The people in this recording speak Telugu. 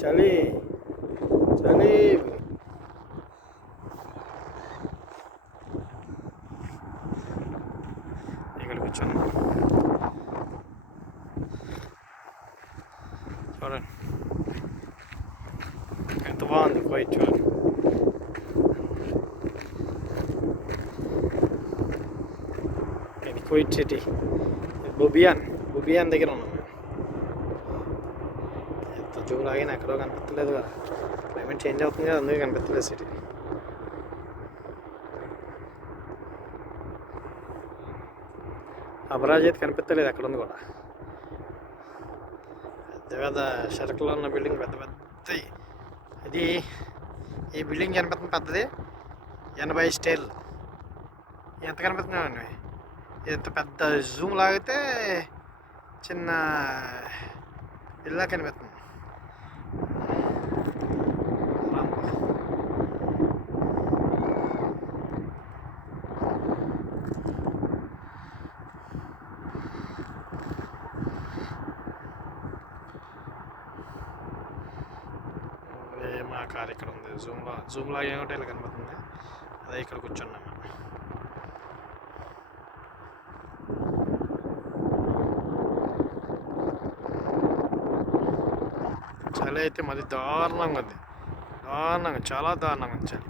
చలి చలి. ఇక్కడ కూర్చోను చూడండి ఎంత బాగుంది కువైట్ చూడండి. ఇది కువైట్ సిటీ, బుబియాన్ దగ్గర ఉన్నాం మేము. ఎంత జూమ్ లాగినా ఎక్కడో కనిపించలేదు కదా, క్లైమేట్ చేంజ్ అవుతుంది కదా, అందుకే కనిపించలేదు సిటీ. అబరాజ్ అయితే కనిపించలేదు ఎక్కడ ఉంది కూడా. పెద్ద పెద్ద షరకులో ఉన్న బిల్డింగ్ పెద్ద పెద్ద. ఇది ఈ బిల్డింగ్ కనిపిస్తుంది పెద్దది, 80 స్టైల్. ఎంత కనిపిస్తున్నామండి, ఎంత పెద్ద జూమ్ లాగితే చిన్న ఇల్లా కనిపిస్తుంది. మా కార్ ఇక్కడ ఉంది, జూమ్లో ఏమిటో ఇలా కనబడుతుంది. అదే ఇక్కడ కూర్చున్నాము. చలి అయితే మరి దారుణంగా ఉంది, చాలా దారుణంగా ఉంది చలి.